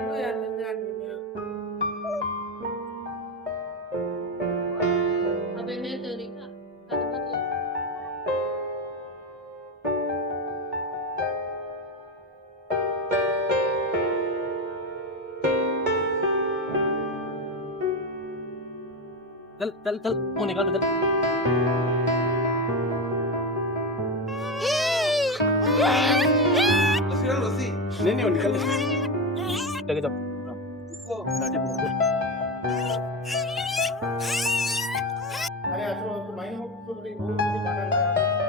itu ya dengan ini. Apa ini dari kak? Kata betul. चल वो निकाल दे नहीं वो निकाल दे लगे जाओ अरे असलो माइन हो तो थोड़ी बहुत माना